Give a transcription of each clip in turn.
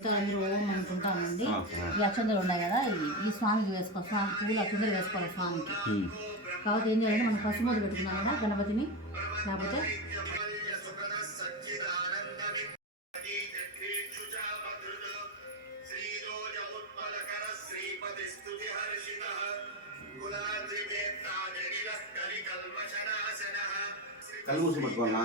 అందరూ ఓం అనుకుంటామండి. ఈ అక్షంతలు ఉన్నాయి కదా ఈ- స్వామికి వేసుకో స్వామి పూలు అక్షంతలు వేసుకోవాలి స్వామికి. కాబట్టి ఏం చేయాలంటే మనం పసుపు మొదలు పెట్టుకున్నాం కదా గణపతిని లేకపోతే మూసి పట్టుకోవాలా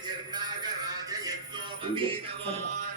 మూసుకోకూడదు కానీ చూడాలి దేవుని